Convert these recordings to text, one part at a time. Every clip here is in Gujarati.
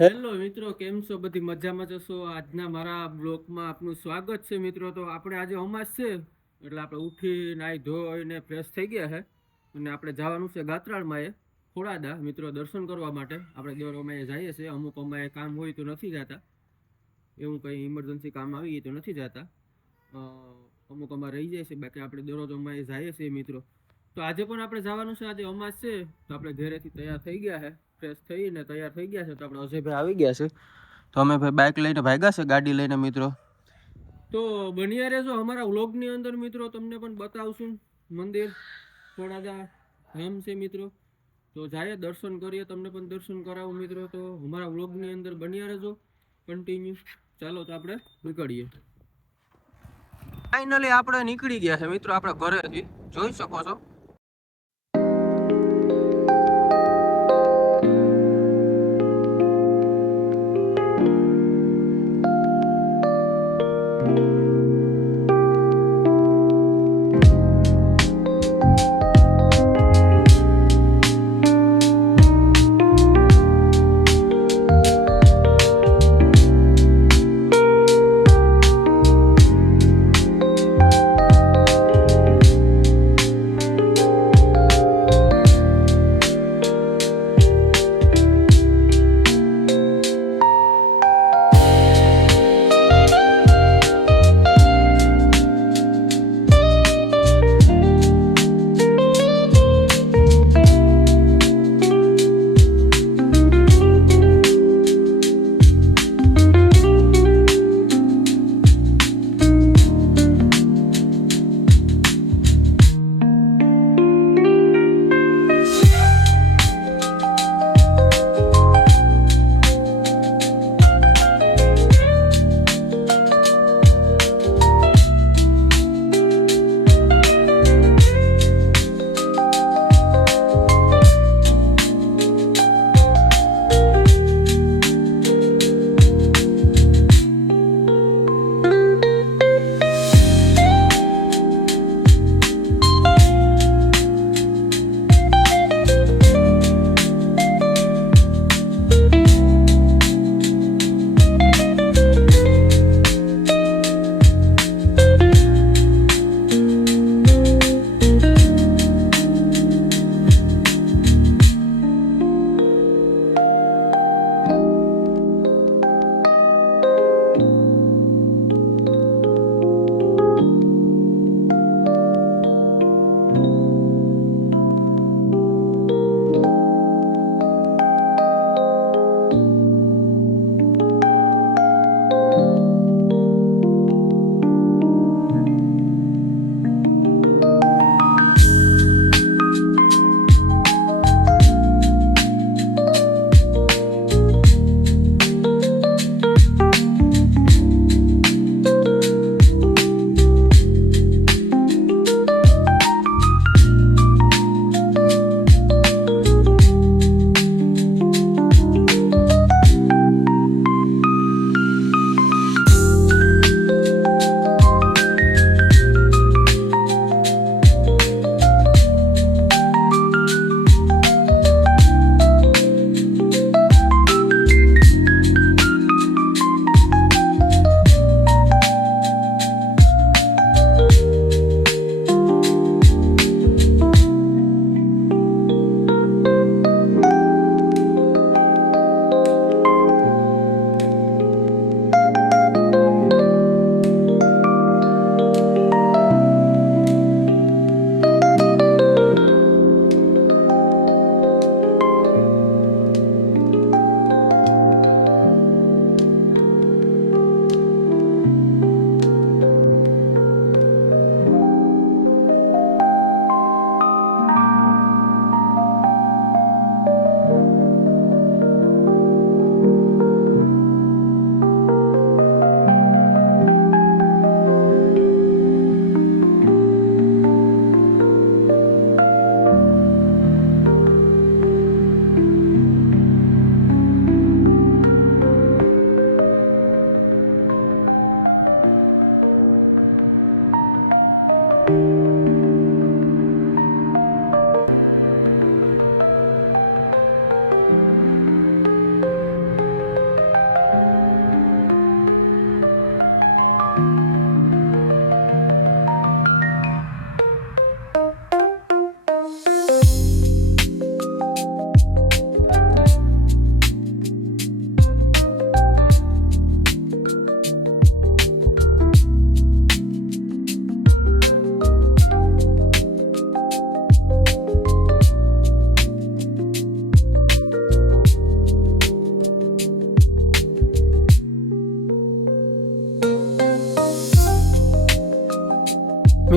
હેલો મિત્રો, કેમ છો? બધી મજામાં જશો? આજના મારા બ્લોગમાં આપનું સ્વાગત છે મિત્રો. તો આપણે આજે અમાસ છે એટલે આપણે ઉઠી નાહી ધોઈને ફ્રેશ થઈ ગયા છે અને આપણે જવાનું છે ગાત્રાળમાં ખોડાદા મિત્રો દર્શન કરવા માટે. આપણે દર અમે જઈએ છીએ, અમુક અમારે કામ હોય તો નથી જતા, એવું કંઈ ઇમરજન્સી કામ આવી તો નથી જતા. અમુક અમારે રહી જાય છે, બાકી આપણે દરરોજ અમારે જઈએ છીએ મિત્રો. તો આજે પણ આપણે જવાનું છે, આજે અમાસ છે તો આપણે ઘરેથી તૈયાર થઈ ગયા છે, ફ્રેશ થઈને તૈયાર થઈ ગયા છે. તો આપણે અજયભાઈ આવી ગયા છે, તો અમે ભાઈ બાઇક લઈને ભાગ્યા છે, ગાડી લઈને મિત્રો. તો બન્યા રહેજો અમારા વ્લોગની અંદર મિત્રો, તમને પણ બતાવશું મંદિર થોડા ધામ છે મિત્રો. તો જાય દર્શન કરીએ, તમને પણ દર્શન કરાવું મિત્રો. તો અમારા વ્લોગની અંદર બન્યા રહેજો કન્ટિન્યુ. ચાલો તો આપણે નીકળીએ. ફાઇનલી આપણે નીકળી ગયા છે મિત્રો, આપણે ઘરેથી જોઈ શકો છો.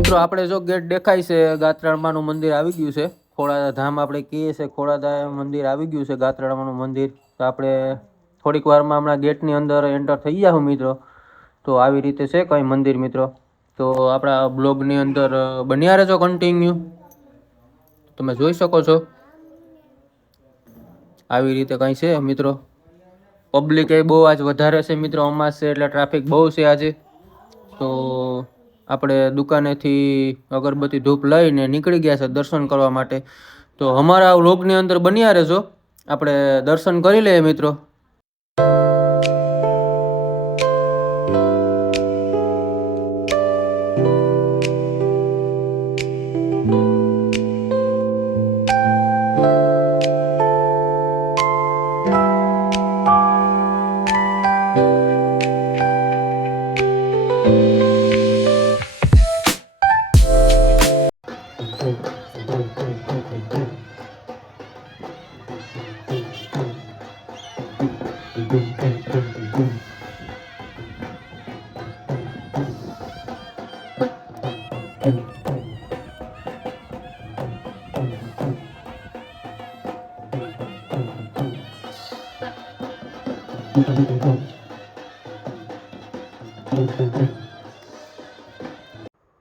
મિત્રો આપણે જો ગેટ દેખાય છે, ગાત્રાળમાનું મંદિર આવી ગયું છે. ખોડા ધામ આપણે કહીએ છીએ, ખોડાધામ મંદિર આવી ગયું છે, ગાત્રાળમાનું મંદિર. તો આપણે થોડીક વારમાં હમણાં ગેટની અંદર એન્ટર થઈ ગયા મિત્રો. તો આવી રીતે છે કંઈ મંદિર મિત્રો. તો આપણા બ્લોગની અંદર બન્યા રહેજો કન્ટિન્યુ. તમે જોઈ શકો છો આવી રીતે કંઈ છે મિત્રો. પબ્લિક એ બહુ આજ વધારે છે મિત્રો, અમાસ છે એટલે ટ્રાફિક બહુ છે આજે. તો આપણે દુકાનેથી અગરબત્તી ધૂપ લઈને નીકળી ગયા છે દર્શન કરવા માટે. તો અમારા વ્લોગની અંદર બન્યા રહેજો, આપણે દર્શન કરી લઈએ મિત્રો.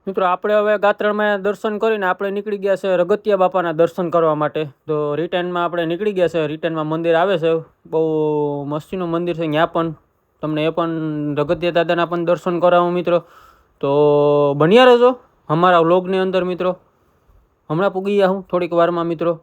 મિત્રો આપણે હવે ગાત્રણમાં દર્શન કરીને આપણે નીકળી ગયા છે રગતિયા બાપાના દર્શન કરવા માટે. તો રિટર્નમાં આપણે નીકળી ગયા છે. રિટર્નમાં મંદિર આવે છે, બહુ મસ્તીનું મંદિર છે. ત્યાં પણ તમને એ પણ રગતિયા દાદાના પણ દર્શન કરાવું મિત્રો. તો બન્યા રહેજો અમારા વ્લોગની અંદર મિત્રો. હમણાં પૂગી ગયા હું થોડીક વારમાં મિત્રો.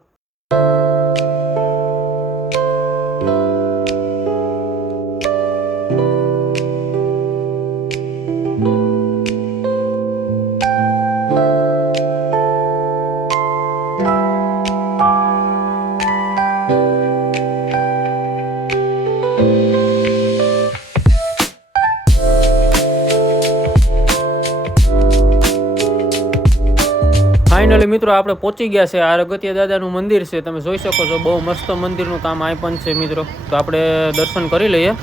ફાઇનલી મિત્રો આપણે પહોંચી ગયા છે. આ રગતિયા દાદાનું મંદિર છે, તમે જોઈ શકો છો. બહુ મસ્ત મંદિરનું કામ આ પણ છે મિત્રો. તો આપણે દર્શન કરી લઈએ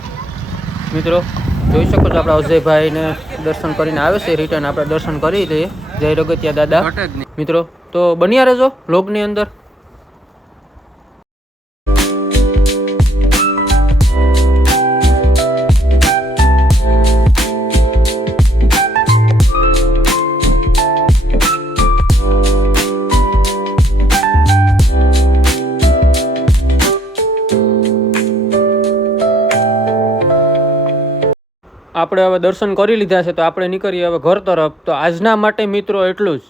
મિત્રો. જોઈ શકો છો આપણા અજયભાઈને દર્શન કરીને આવે છે. રિટર્ન આપણે દર્શન કરી લઈએ. જય રગતિયા દાદા મિત્રો. તો બન્યા રહેજો વ્લોગની અંદર. આપણે હવે દર્શન કરી લીધા છે, તો આપણે નીકળીએ હવે ઘર તરફ. તો આજના માટે મિત્રો એટલું જ.